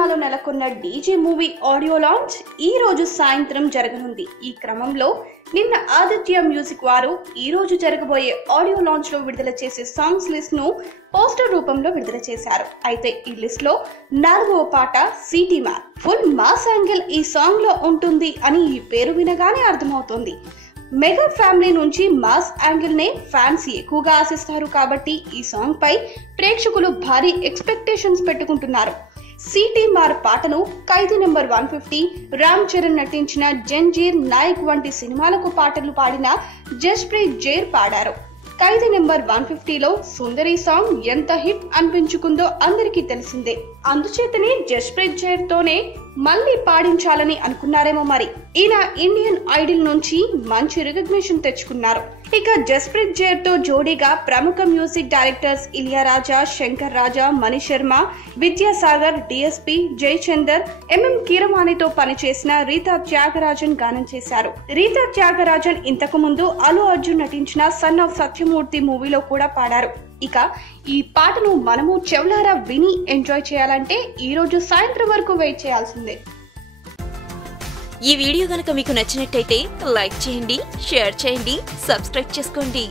తెలంగాణలో నెలకొన్న DJ movie audio launch ఈ రోజు సాయంత్రం జరగనుంది. ఈ క్రమంలో నిన్న ఆదిత్య మ్యూజిక్ వారు ఈ రోజు జరగబోయే ఆడియో లాంచ్ లో విడుదల చేసే సాంగ్స్ లిస్ట్ ను పోస్టర్ రూపంలో విడుదల చేశారు. అయితే ఈ లిస్ట్ లో 4వ పాట city man full mass angle ఈ సాంగ్ లో ఉంటుంది అని ఈ పేరు వినగానే అర్థమవుతోంది. మెగా ఫ్యామిలీ నుంచి మాస్ యాంగిల్ నే ఫ్యాన్స్ ఎక్కువగా ఆశిస్తారు కాబట్టి ఈ సాంగ్ పై ప్రేక్షకులు భారీ ఎక్స్పెక్టేషన్స్ పెట్టుకుంటున్నారు. సిటీ మార్ పాటను ఖైదీ నెంబర్ 150, రామ్ చరణ్ నటించిన జంజీర్, నాయక్ వంటి సినిమాలకు పాటలు పాడిన జస్ప్రీత్ జైర్ పాడారు. ఖైదీ నెంబర్ 150లో సుందరి సాంగ్ ఎంత హిట్ అనిపించుకుందో అందరికీ తెలిసిందే. అందుచేతనే జస్ప్రీత్ జైర్ తోనే మళ్ళీ పాడించాలని అనుకున్నారేమో మరి. ఈయన ఇండియన్ ఐడల్ నుంచి మంచి రికగ్నిషన్ తెచ్చుకున్నారు. ఇక జస్ప్రీత్ జైర్ తో జోడీగా ప్రముఖ music directors ఇలియారాజా, Shankar Raja, Mani Sharma, Vidyasagar, DSP, Jayachandar, MM కీరవాణితో పనిచేసిన రీతా త్యాగరాజన్ గానం చేశారు. రీతా త్యాగరాజన్ ఇంతకు ముందు అల్లు అర్జున్ నటించిన సన్ ఆఫ్ సత్యమూర్తి మూవీలో కూడా పాడారు. ఇక ఈ పాటను మనము చెవులారా విని ఎంజాయ్ చేయాలంటే ఈ రోజు సాయంత్రం వరకు వెయిట్ చేయాల్సిందే. ఈ వీడియో గనుక మీకు నచ్చినట్టయితే లైక్ చేయండి, షేర్ చేయండి, సబ్స్క్రైబ్ చేసుకోండి.